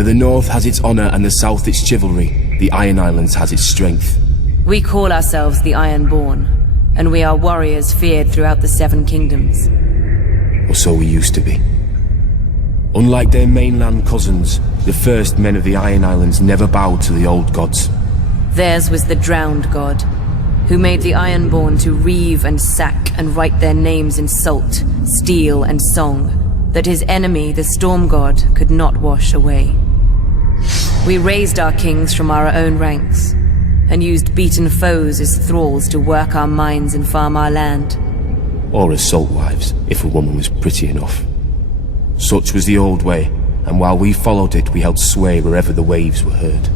Where the north has its honor and the south its chivalry, the Iron Islands has its strength. We call ourselves the Ironborn, and we are warriors feared throughout the Seven Kingdoms. Or so we used to be. Unlike their mainland cousins, the first men of the Iron Islands never bowed to the old gods. Theirs was the drowned god, who made the Ironborn to reave and sack and write their names in salt, steel and song, that his enemy, the storm god, could not wash away. We raised our kings from our own ranks, and used beaten foes as thralls to work our mines and farm our land. Or as salt wives, if a woman was pretty enough. Such was the old way, and while we followed it, we held sway wherever the waves were heard.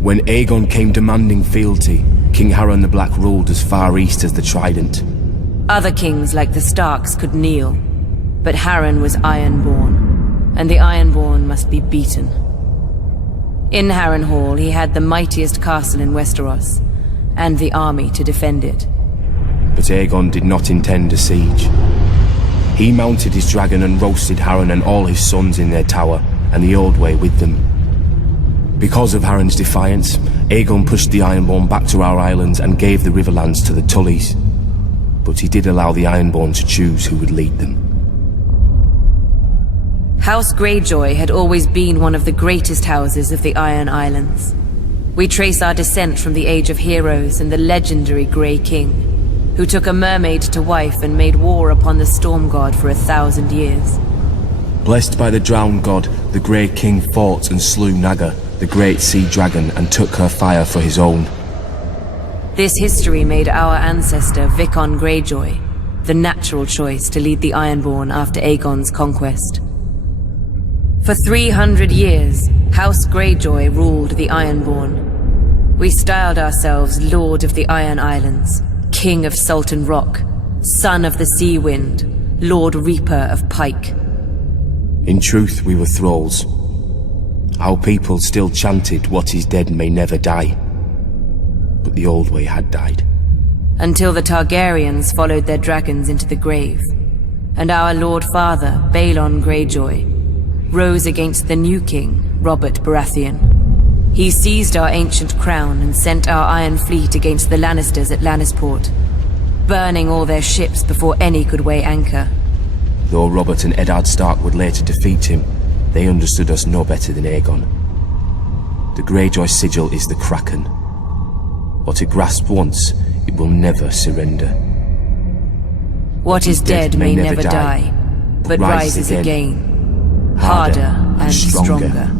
When Aegon came demanding fealty, King Harren the Black ruled as far east as the Trident. Other kings like the Starks could kneel, but Harren was Ironborn, and the Ironborn must be beaten. In Harrenhal he had the mightiest castle in Westeros, and the army to defend it. But Aegon did not intend a siege. He mounted his dragon and roasted Harren and all his sons in their tower, and the Old Way with them. Because of Harren's defiance, Aegon pushed the Ironborn back to our islands and gave the Riverlands to the Tullys. But he did allow the Ironborn to choose who would lead them. House Greyjoy had always been one of the greatest houses of the Iron Islands. We trace our descent from the Age of Heroes and the legendary Grey King, who took a mermaid to wife and made war upon the Storm God for 1,000 years. Blessed by the Drowned God, the Grey King fought and slew Naga, the great sea dragon, and took her fire for his own. This history made our ancestor Vicon Greyjoy the natural choice to lead the Ironborn after Aegon's conquest. For 300 years, House Greyjoy ruled the Ironborn. We styled ourselves Lord of the Iron Islands, King of Sultan Rock, Son of the Sea Wind, Lord Reaper of Pike. In truth, we were thralls. Our people still chanted, "What is dead may never die." But the Old Way had died. Until the Targaryens followed their dragons into the grave, and our Lord Father, Balon Greyjoy, rose against the new king, Robert Baratheon. He seized our ancient crown and sent our Iron Fleet against the Lannisters at Lannisport, burning all their ships before any could weigh anchor. Though Robert and Eddard Stark would later defeat him, they understood us no better than Aegon. The Greyjoy sigil is the Kraken. What it grasped once, it will never surrender. What is dead may never die, but rises again, harder and stronger.